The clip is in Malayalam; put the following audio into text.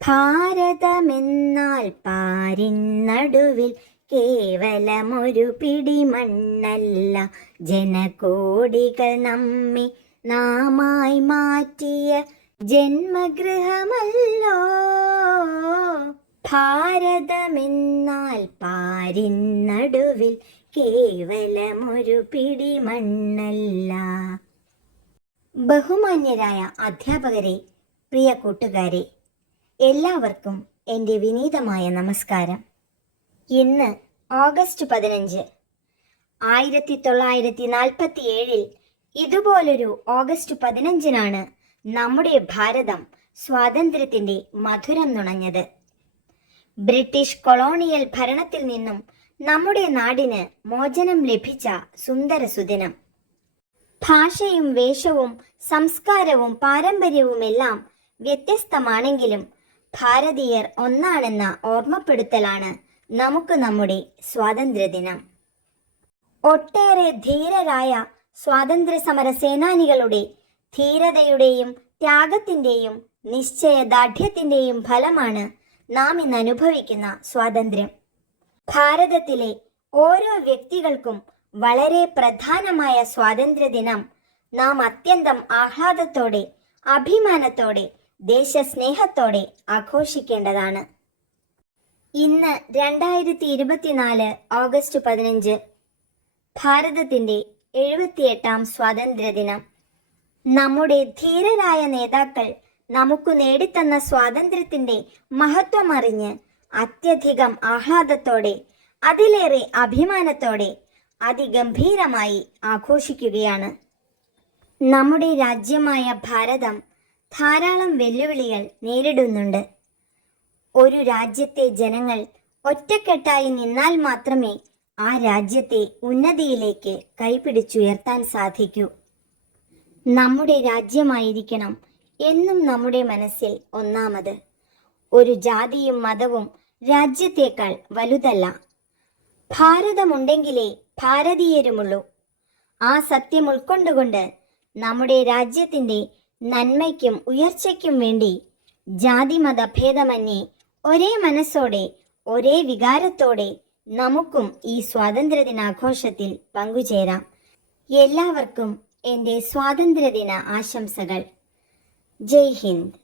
ഭാരതമെന്നാൽ പാരിന്നടുവിൽ കേവലമൊരു പിടി മണ്ണല്ല ജനകോടികൾ നമ്മെ നാമായി മാറ്റിയ ജന്മഗൃഹമല്ലോ. ഭാരതമെന്നാൽ പാരിന്നടുവിൽ കേവലമൊരു പിടി മണ്ണല്ല ബഹുമാന്യരായ അധ്യാപകരെ പ്രിയ കൂട്ടുകാരെ എല്ലാവർക്കും എന്റെ വിനീതമായ നമസ്കാരം. ഇന്ന് ഓഗസ്റ്റ് പതിനഞ്ച് ആയിരത്തി തൊള്ളായിരത്തി നാൽപ്പത്തി ഏഴിൽ ഇതുപോലൊരു ഓഗസ്റ്റ് പതിനഞ്ചിനാണ് നമ്മുടെ ഭാരതം സ്വാതന്ത്ര്യത്തിന്റെ മധുരം നുണഞ്ഞത്. ബ്രിട്ടീഷ് കൊളോണിയൽ ഭരണത്തിൽ നിന്നും നമ്മുടെ നാടിന് മോചനം ലഭിച്ച സുന്ദര സുദിനം. ഭാഷയും വേഷവും സംസ്കാരവും പാരമ്പര്യവുമെല്ലാം വ്യത്യസ്തമാണെങ്കിലും ഭാരതീയർ ഒന്നാണെന്ന ഓർമ്മപ്പെടുത്തലാണ് നമുക്ക് നമ്മുടെ സ്വാതന്ത്ര്യദിനം. ഒട്ടേറെ ധീരരായ സ്വാതന്ത്ര്യ സമര സേനാനികളുടെ ധീരതയുടെയും ത്യാഗത്തിന്റെയും നിശ്ചയദാർഢ്യത്തിന്റെയും ഫലമാണ് നാം ഇന്ന് അനുഭവിക്കുന്ന സ്വാതന്ത്ര്യം. ഭാരതത്തിലെ ഓരോ വ്യക്തികൾക്കും വളരെ പ്രധാനമായ സ്വാതന്ത്ര്യദിനം നാം അത്യന്തം ആഹ്ലാദത്തോടെ അഭിമാനത്തോടെ ദേശസ്നേഹത്തോടെ ആഘോഷിക്കേണ്ടതാണ്. ഇന്ന് രണ്ടായിരത്തി ഇരുപത്തിനാല് ഓഗസ്റ്റ് പതിനഞ്ച് ഭാരതത്തിന്റെ എഴുപത്തിയെട്ടാം സ്വാതന്ത്ര്യദിനം. നമ്മുടെ ധീരരായ നേതാക്കൾ നമുക്ക് നേടിത്തന്ന സ്വാതന്ത്ര്യത്തിന്റെ മഹത്വം അറിഞ്ഞ് അത്യധികം ആഹ്ലാദത്തോടെ അതിലേറെ അഭിമാനത്തോടെ അതിഗംഭീരമായി ആഘോഷിക്കുകയാണ്. നമ്മുടെ രാജ്യമായ ഭാരതം ധാരാളം വെല്ലുവിളികൾ നേരിടുന്നുണ്ട്. ഒരു രാജ്യത്തെ ജനങ്ങൾ ഒറ്റക്കെട്ടായി നിന്നാൽ മാത്രമേ ആ രാജ്യത്തെ ഉന്നതിയിലേക്ക് കൈപിടിച്ചുയർത്താൻ സാധിക്കൂ. നമ്മുടെ രാജ്യമായിരിക്കണം എന്നും നമ്മുടെ മനസ്സിൽ ഒന്നാമത്. ഒരു ജാതിയും മതവും രാജ്യത്തേക്കാൾ വലുതല്ല. ഭാരതമുണ്ടെങ്കിലേ ഭാരതീയരുമുള്ളൂ. ആ സത്യം ഉൾക്കൊണ്ടുകൊണ്ട് നമ്മുടെ രാജ്യത്തിന്റെ നന്മയ്ക്കും ഉയർച്ചയ്ക്കും വേണ്ടി ജാതിമത ഭേദമന്യേ ഒരേ മനസ്സോടെ ഒരേ വികാരത്തോടെ നമുക്കും ഈ സ്വാതന്ത്ര്യദിനാഘോഷത്തിൽ പങ്കുചേരാം. എല്ലാവർക്കും എന്റെ സ്വാതന്ത്ര്യദിന ആശംസകൾ. ജയ് ഹിന്ദ്.